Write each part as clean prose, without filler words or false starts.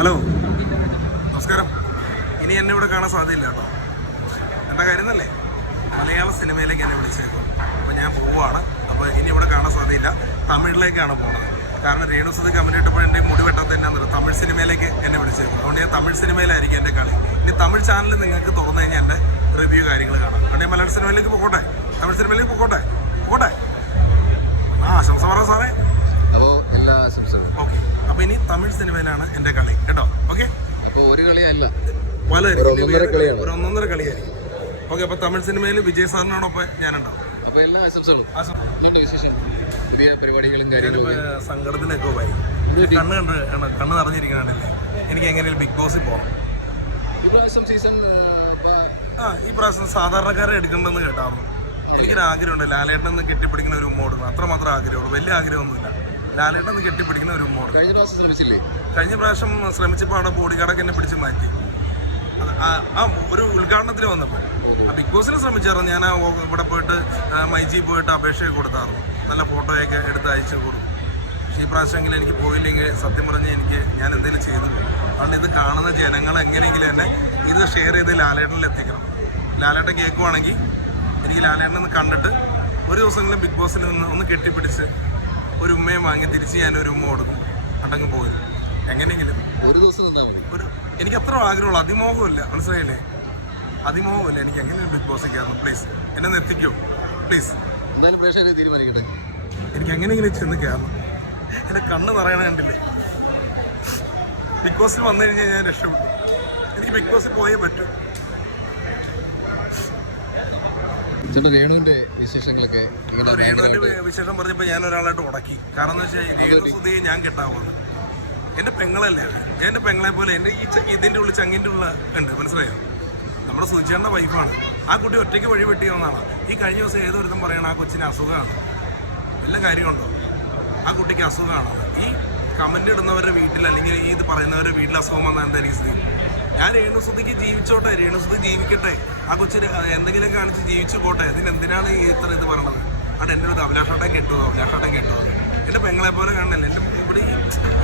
Hello, നമസ്കാരം. ഇനി എന്നെ ഇവിടെ കാണാൻ സാധ്യതയില്ല കേട്ടോ. എന്താ കാര്യം എന്നല്ലേ, മലയാള സിനിമയിലേക്ക് എന്നെ വിളിച്ചേക്കും. അപ്പോൾ ഞാൻ പോവുകയാണ്. അപ്പോൾ ഇനി ഇവിടെ കാണാൻ സാധ്യതയില്ല. തമിഴിലേക്കാണ് പോകുന്നത്. കാരണം രേണുസുതി കമന്റ് ഇട്ടപ്പോൾ എൻ്റെ മുടി വെട്ടാത്ത തന്നെ തമിഴ് സിനിമയിലേക്ക് എന്നെ വിളിച്ചേക്കും. അതുകൊണ്ട് ഞാൻ തമിഴ് സിനിമയിലായിരിക്കും എൻ്റെ കളി. ഇനി തമിഴ് ചാനൽ നിങ്ങൾക്ക് തുറന്നു കഴിഞ്ഞാൽ എൻ്റെ റിവ്യൂ കാര്യങ്ങൾ കാണാം. അതുകൊണ്ട് ഞാൻ മലയാള സിനിമയിലേക്ക് പോകട്ടെ, തമിഴ് സിനിമയിലേക്ക് പോകട്ടെ. ആശംസ പറയാം സാറേ. അപ്പോൾ എല്ലാ ആശംസകളും. ഓക്കെ, അപ്പോൾ ഇനി തമിഴ് സിനിമയിലാണ് എൻ്റെ കളി കേട്ടോ. ഓക്കെ, അപ്പോൾ ഒരു കളിയല്ല, ഒരു ഒന്നൊന്നര കളിയായിരിക്കും. ഓക്കെ, അപ്പോൾ തമിഴ് സിനിമയിൽ വിജയ് സാറിനോടൊപ്പം ഞാനുണ്ടാവും. അപ്പോൾ എല്ലാ ആശംസകളും. വിശേഷം പുതിയ പരിപാടികളും കാര്യങ്ങളും സങ്കടത്തിനൊക്കെ പോയി കണ്ണ് നിറഞ്ഞിരിക്കണല്ലേ. എനിക്ക് എങ്ങനെയും ബിഗ് ബോസിൽ പോകണം. ഈ പ്രാവശ്യം സാധാരണക്കാരെ എടുക്കണമെന്ന് കേട്ടായിരുന്നു. എനിക്കൊരു ആഗ്രഹമുണ്ട്, ലാലേട്ടൻ കെട്ടിപ്പിടിക്കുന്ന ഒരു ഉമ്മോട്. അത്രമാത്രം ആഗ്രഹമുള്ളൂ, വലിയ ആഗ്രഹമൊന്നുമില്ല. ലാലേട്ടൻ കെട്ടിപ്പിടിക്കുന്ന ഒരു ഉമ്മോട്. കഴിഞ്ഞ പ്രാവശ്യം ശ്രമിച്ചപ്പോൾ അവിടെ ബോഡി ഗാർഡൊക്കെ എന്നെ പിടിച്ച് മാറ്റി. ഒരു ഉദ്ഘാടനത്തിന് വന്നപ്പോൾ ബിഗ് ബോസിന് ശ്രമിച്ചായിരുന്നു. ഞാൻ ഇവിടെ പോയിട്ട് മൈജി പോയിട്ട് അപേക്ഷയൊക്കെ കൊടുത്തായിരുന്നു. നല്ല ഫോട്ടോയൊക്കെ എടുത്ത് അയച്ചു കൊടുക്കും. പക്ഷേ ഈ പ്രാവശ്യമെങ്കിലും എനിക്ക് പോയില്ലെങ്കിൽ സത്യം പറഞ്ഞ് ഞാൻ എന്തെങ്കിലും ചെയ്തു പോകും. അതുകൊണ്ട് ഇത് കാണുന്ന ജനങ്ങൾ എങ്ങനെയെങ്കിലും തന്നെ ഇത് ഷെയർ ചെയ്ത് ലാലേട്ടനിൽ എത്തിക്കണം. ലാലേട്ടൻ കേൾക്കുവാണെങ്കിൽ എനിക്ക് ലാലേട്ടനെ കണ്ടിട്ട് ഒരു ദിവസമെങ്കിലും ബിഗ് ബോസിൽ നിന്ന് ഒന്ന് കെട്ടിപ്പിടിച്ച് ഒരു ഉമ്മയും വാങ്ങി തിരിച്ച് ഞാനൊരു ഉമ്മ കൊടുക്കും. അട്ടങ്ങ് പോയത് എങ്ങനെയെങ്കിലും ഒരു ദിവസം എനിക്ക് അത്ര ആഗ്രഹമുള്ളൂ. അതിമോഹമില്ല, മനസ്സിലായില്ലേ? അതിമോഹമില്ല. എനിക്ക് എങ്ങനെയും ബിഗ് ബോസിൽ കയറണം. പ്ലീസ് എന്നെ ഒന്ന് എത്തിക്കോ പ്ലീസ്. എന്തായാലും പ്രേക്ഷകരെ തീരുമാനിക്കട്ടെ. എനിക്ക് എങ്ങനെയെങ്കിലും ചെന്ന് കയറണം. എൻ്റെ കണ്ണ് നിറയണ കണ്ടില്ലേ? ബിഗ് ബോസിൽ വന്നു കഴിഞ്ഞാൽ ഞാൻ രക്ഷപ്പെട്ടു. എനിക്ക് ബിഗ് ബോസിൽ പോയേ പറ്റൂ. രേണുവിന്റെ വിശേഷങ്ങളൊക്കെ രേണുവിന്റെ വിശേഷം പറഞ്ഞപ്പോൾ ഞാൻ ഒരാളായിട്ട് ഉടക്കി. കാരണം എന്ന് വെച്ചാൽ രേണു സുധിയെ ഞാൻ കെട്ടാവുന്നത് എൻ്റെ പെങ്ങളല്ലേ. എൻ്റെ പെങ്ങളെ പോലെ എൻ്റെ ഇതിൻ്റെ ഉള്ളിൽ ചങ്ങിൻ്റെ ഉള്ള ഉണ്ട്, മനസ്സിലായോ? നമ്മുടെ സുചേട്ടൻ്റെ വൈഫാണ്. ആ കുട്ടി ഒറ്റയ്ക്ക് വഴി വെട്ടി വന്നതാണ്. ഈ കഴിഞ്ഞ ദിവസം ഏതൊരുത്തം പറയണം ആ കൊച്ചിന് അസുഖമാണ്. വല്ല കാര്യമുണ്ടോ? ആ കുട്ടിക്ക് അസുഖമാണ്. ഈ കമൻ്റ് ഇടുന്നവരുടെ വീട്ടിൽ അല്ലെങ്കിൽ ഈ ഇത് പറയുന്നവരുടെ വീട്ടിൽ അസുഖം വന്നാൽ എന്തായിരിക്കും സ്ഥിതി? ഞാൻ രേണുസുതിക്ക് ജീവിച്ചോട്ടെ, രേണുസുതി ജീവിക്കട്ടെ. ആ കൊച്ചിന് എന്തെങ്കിലും കാണിച്ച് ജീവിച്ചു പോട്ടെ. അതിനെന്തിനാണ് ഈ ഇത്ര ഇത് പറയണത്? അവിടെ എൻ്റെ അടുത്ത് അഭിലാഷാട്ടം കെട്ടുമോ എൻ്റെ പെങ്ങളെ പോലെ കാണണല്ലേ. എൻ്റെ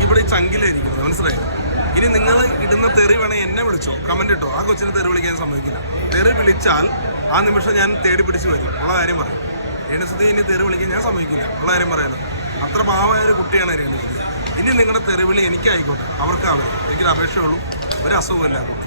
ഇവിടെ ഈ ചങ്കിലായിരിക്കുന്നത്, മനസ്സിലായോ? ഇനി നിങ്ങൾ ഇടുന്ന തെറി വേണമെങ്കിൽ എന്നെ വിളിച്ചോ, കമൻ്റ് ഇട്ടോ. ആ കൊച്ചിനെ തെറി വിളിക്കാൻ സമ്മതിക്കില്ല. തെറി വിളിച്ചാൽ ആ നിമിഷം ഞാൻ തേടി പിടിച്ച് വരും. ഉള്ള കാര്യം പറയും. രേണുസുതി ഇനി തെറി വിളിക്കാൻ ഞാൻ സമ്മതിക്കില്ല. ഉള്ള കാര്യം പറയാലോ. അത്ര പാവമായ ഒരു കുട്ടിയാണ് രേണുസുതി. ഇനി നിങ്ങളുടെ തെറിവിളി എനിക്കായിക്കോട്ടെ, അവർക്കാവും. എനിക്കൊരു അപേക്ഷയുള്ളൂ. ഒരു അസുഖമില്ല കുട്ടി.